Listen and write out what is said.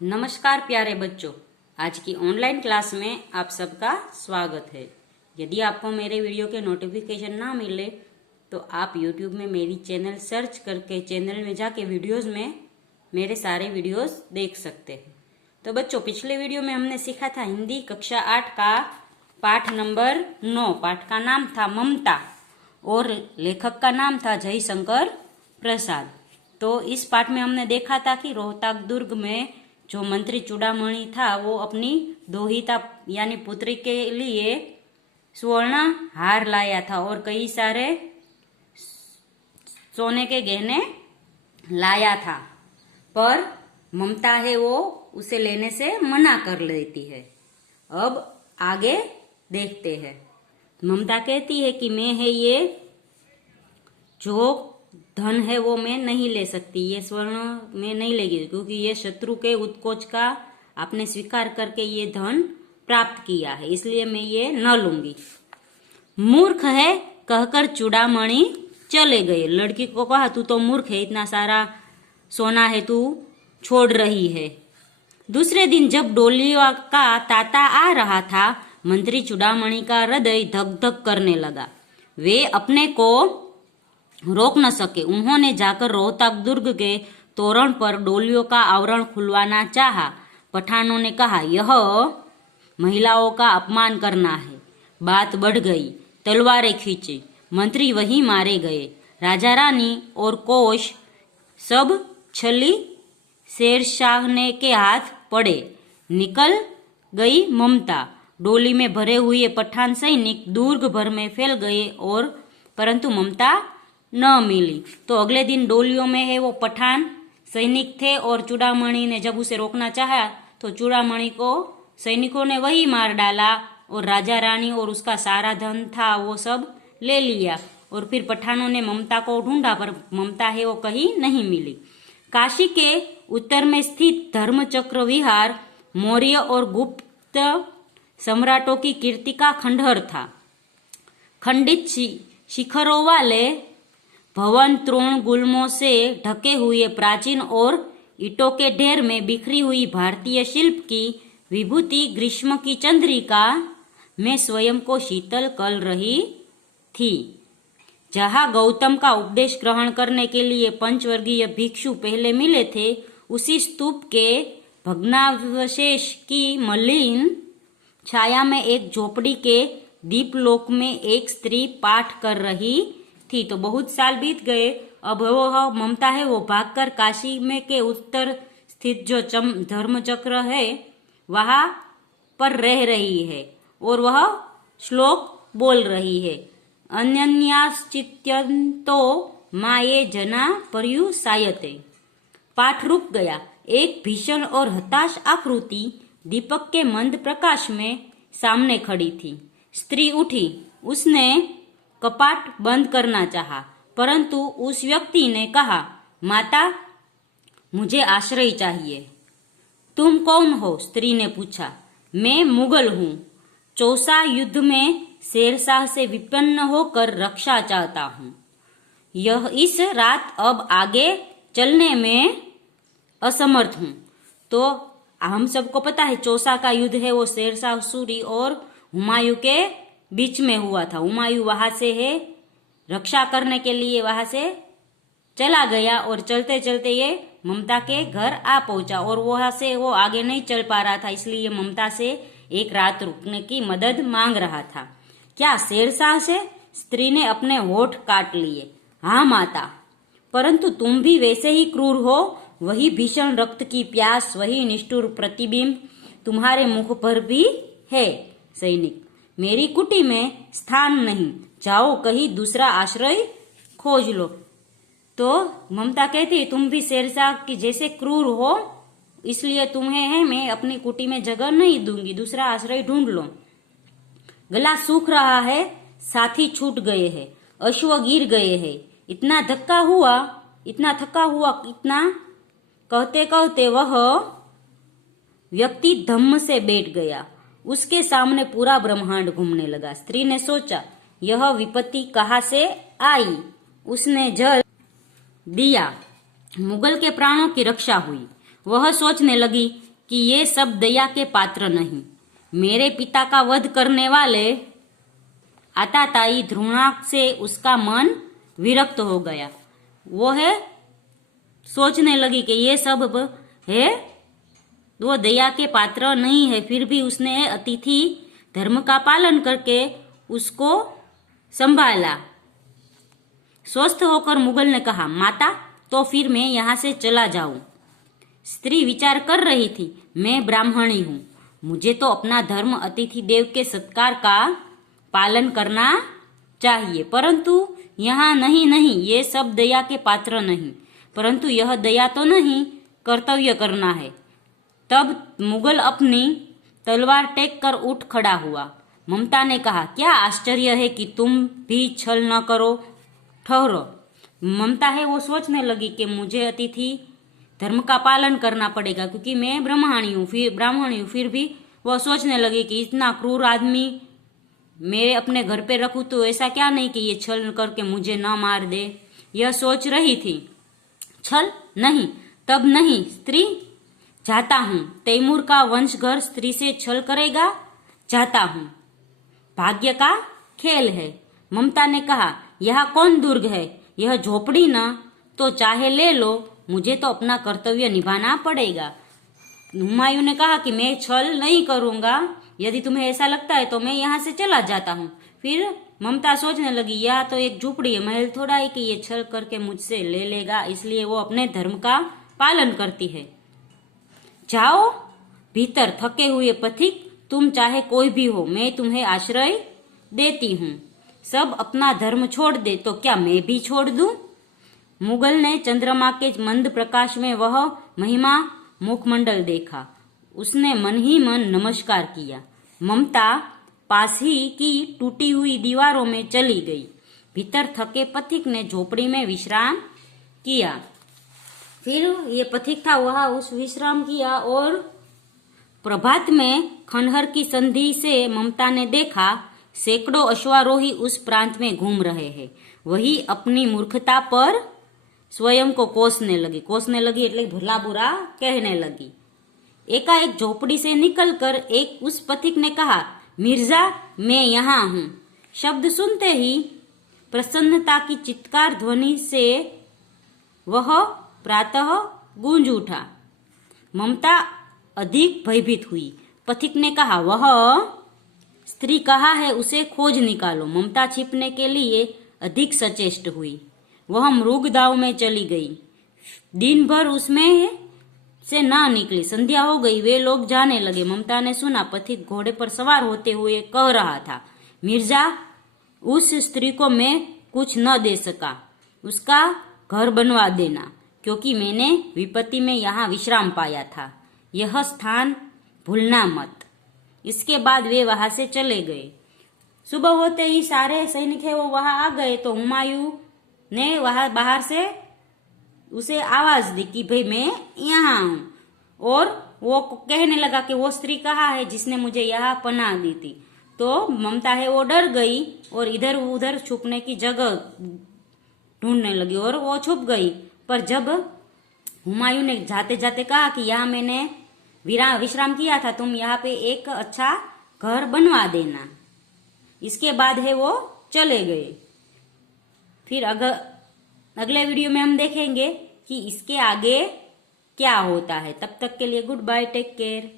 नमस्कार प्यारे बच्चों, आज की ऑनलाइन क्लास में आप सबका स्वागत है। यदि आपको मेरे वीडियो के नोटिफिकेशन ना मिले तो आप YouTube में मेरी चैनल सर्च करके चैनल में जाके वीडियोस में मेरे सारे वीडियोस देख सकते हैं। तो बच्चों, पिछले वीडियो में हमने सीखा था हिंदी कक्षा 8 का पाठ नंबर 9। पाठ का नाम था ममता और लेखक का नाम था जयशंकर प्रसाद। तो इस पाठ में हमने देखा था कि रोहतक दुर्ग में जो मंत्री चूड़ामणि था वो अपनी दोहिता यानी पुत्री के लिए स्वर्ण हार लाया था और कई सारे सोने के गहने लाया था, पर ममता है वो उसे लेने से मना कर लेती है। अब आगे देखते हैं। ममता कहती है कि मैं है ये जो धन है वो मैं नहीं ले सकती, ये स्वर्ण मैं नहीं लेगी, क्योंकि ये शत्रु के उत्कोच का आपने स्वीकार करके ये धन प्राप्त किया है, इसलिए मैं ये न लूंगी। मूर्ख है कहकर चूड़ामणि चले गए। लड़की को कहा तू तो मूर्ख है, इतना सारा सोना है तू छोड़ रही है। दूसरे दिन जब डोलियों का तांता आ रहा था, मंत्री चूड़ामणि का हृदय धक धक करने लगा। वे अपने को रोक न सके। उन्होंने जाकर रोहतक दुर्ग के तोरण पर डोलियों का आवरण खुलवाना चाहा। पठानों ने कहा यह महिलाओं का अपमान करना है। बात बढ़ गई, तलवारें खींची, मंत्री वहीं मारे गए। राजा रानी और कोष सब छली शेरशाह ने के हाथ पड़े। निकल गई ममता। डोली में भरे हुए पठान सैनिक दुर्ग भर में फैल गए और परंतु ममता न मिली। तो अगले दिन डोलियों में है वो पठान सैनिक थे और चूड़ामणि ने जब उसे रोकना चाहा तो चूड़ामणि को सैनिकों ने वही मार डाला और राजा रानी और उसका सारा धन था वो सब ले लिया। और फिर पठानों ने ममता को ढूंढा, पर ममता है वो कहीं नहीं मिली। काशी के उत्तर में स्थित धर्मचक्र विहार मौर्य और गुप्त सम्राटों की कीर्ति का खंडहर था। खंडित शिखरों वाले भवन तृण गुल्मों से ढके हुए प्राचीन और ईंटों के ढेर में बिखरी हुई भारतीय शिल्प की विभूति ग्रीष्म की चंद्रिका में स्वयं को शीतल कर रही थी। जहां गौतम का उपदेश ग्रहण करने के लिए पंचवर्गीय भिक्षु पहले मिले थे, उसी स्तूप के भग्नावशेष की मलिन छाया में एक झोपड़ी के दीपलोक में एक स्त्री पाठ कर रही थी। तो बहुत साल बीत गए। अब वो ममता है वो भागकर काशी में के उत्तर स्थित जो धर्मचक्र है वहां पर रह रही है और वह श्लोक बोल रही है। अन्यन्याश्चित्यन्तो माये जना पर्युसायते। पाठ रुक गया। एक भीषण और हताश आकृति दीपक के मंद प्रकाश में सामने खड़ी थी। स्त्री उठी। उसने कपाट बंद करना चाहा, परंतु उस व्यक्ति ने कहा माता, मुझे आश्रय चाहिए। तुम कौन हो? स्त्री ने पूछा। मैं मुगल हूँ। चौसा युद्ध में शेरशाह से विपन्न होकर रक्षा चाहता हूँ। यह इस रात अब आगे चलने में असमर्थ हूँ। तो हम सबको पता है चौसा का युद्ध है वो शेरशाह सूरी और हुमायूं के बीच में हुआ था। हुमायूं वहां से है रक्षा करने के लिए वहां से चला गया और चलते चलते ये ममता के घर आ पहुंचा और वहां से वो आगे नहीं चल पा रहा था, इसलिए ममता से एक रात रुकने की मदद मांग रहा था। क्या शेरशाह से? स्त्री ने अपने होठ काट लिए। हाँ माता, परंतु तुम भी वैसे ही क्रूर हो। वही भीषण रक्त की प्यास, वही निष्ठुर प्रतिबिंब तुम्हारे मुख पर भी है। सैनिक, मेरी कुटी में स्थान नहीं, जाओ कहीं दूसरा आश्रय खोज लो। तो ममता कहती तुम भी शेरशाह की जैसे क्रूर हो, इसलिए तुम्हें है मैं अपनी कुटी में जगह नहीं दूंगी, दूसरा आश्रय ढूंढ लो। गला सूख रहा है, साथी छूट गए हैं, अश्व गिर गए हैं, इतना थका हुआ इतना कहते कहते वह व्यक्ति धम्म से बैठ गया। उसके सामने पूरा ब्रह्मांड घूमने लगा। स्त्री ने सोचा यह विपत्ति कहाँ से आई। उसने जल दिया, मुगल के प्राणों की रक्षा हुई। वह सोचने लगी कि ये सब दया के पात्र नहीं। मेरे पिता का वध करने वाले आताताई ध्रुणा से उसका मन विरक्त हो गया। वो है सोचने लगी कि ये सब है वो दया के पात्र नहीं है, फिर भी उसने अतिथि धर्म का पालन करके उसको संभाला। स्वस्थ होकर मुगल ने कहा, माता तो फिर मैं यहाँ से चला जाऊं। स्त्री विचार कर रही थी, मैं ब्राह्मणी हूं, मुझे तो अपना धर्म अतिथि देव के सत्कार का पालन करना चाहिए, परंतु यहाँ नहीं, ये सब दया के पात्र नहीं। परंतु यह दया तो नहीं, कर्तव्य करना है। तब मुगल अपनी तलवार टेक कर उठ खड़ा हुआ। ममता ने कहा, क्या आश्चर्य है कि तुम भी छल न करो, ठहरो। ममता है वो सोचने लगी कि मुझे अतिथि धर्म का पालन करना पड़ेगा क्योंकि मैं ब्राह्मणी हूँ। फिर भी वो सोचने लगी कि इतना क्रूर आदमी मेरे अपने घर पे रखूं तो ऐसा क्या नहीं कि ये छल करके मुझे न मार दे। यह सोच रही थी। छल नहीं, तब नहीं, स्त्री जाता हूं। तैमूर का वंशघर स्त्री से छल करेगा? जाता हूं, भाग्य का खेल है। ममता ने कहा, यह कौन दुर्ग है, यह झोपड़ी ना, तो चाहे ले लो, मुझे तो अपना कर्तव्य निभाना पड़ेगा। हुमायूं ने कहा कि मैं छल नहीं करूंगा, यदि तुम्हें ऐसा लगता है तो मैं यहाँ से चला जाता हूँ। फिर ममता सोचने लगी, यह तो एक झोपड़ी है, महल थोड़ा है कि ये छल करके मुझसे ले लेगा, इसलिए वो अपने धर्म का पालन करती है। जाओ भीतर, थके हुए पथिक, तुम चाहे कोई भी हो, मैं तुम्हें आश्रय देती हूँ। सब अपना धर्म छोड़ दे तो क्या मैं भी छोड़ दूं? मुगल ने चंद्रमा के मंद प्रकाश में वह महिमा मुखमंडल देखा। उसने मन ही मन नमस्कार किया। ममता पास ही की टूटी हुई दीवारों में चली गई। भीतर थके पथिक ने झोपड़ी में विश्राम किया। फिर ये पथिक था वह उस विश्राम किया और प्रभात में खंडहर की संधि से ममता ने देखा सैकड़ों अश्वारोही उस प्रांत में घूम रहे हैं। वही अपनी मूर्खता पर स्वयं को कोसने लगी એટલે भला बुरा कहने लगी। एकाएक झोपड़ी से निकलकर एक उस पथिक ने कहा, मिर्जा मैं यहाँ हूँ। शब्द सुनते ही प्रसन्नता की चित्कार ध्वनि से वह प्रातः गूंज उठा। ममता अधिक भयभीत हुई। पथिक ने कहा, वह स्त्री कहाँ है, उसे खोज निकालो। ममता छिपने के लिए अधिक सचेष्ट हुई। वह मृग दाव में चली गई। दिन भर उसमें से ना निकली। संध्या हो गई, वे लोग जाने लगे। ममता ने सुना पथिक घोड़े पर सवार होते हुए कह रहा था, मिर्जा उस स्त्री को मैं कुछ न दे सका, उसका घर बनवा देना, क्योंकि मैंने विपत्ति में यहाँ विश्राम पाया था। यह स्थान भूलना मत। इसके बाद वे वहां से चले गए। सुबह होते ही सारे सैनिक है वो वहां आ गए तो हुमायूं ने वहां बाहर से उसे आवाज दी कि भाई मैं यहाँ हूं, और वो कहने लगा कि वो स्त्री कहाँ है जिसने मुझे यहाँ पनाह दी थी। तो ममता है वो डर गई और इधर उधर छुपने की जगह ढूंढने लगी और वो छुप गई। पर जब हुमायूं ने जाते जाते कहा कि यहाँ मैंने विश्राम किया था, तुम यहाँ पे एक अच्छा घर बनवा देना, इसके बाद है वो चले गए। फिर अगले वीडियो में हम देखेंगे कि इसके आगे क्या होता है। तब तक के लिए गुड बाय, टेक केयर।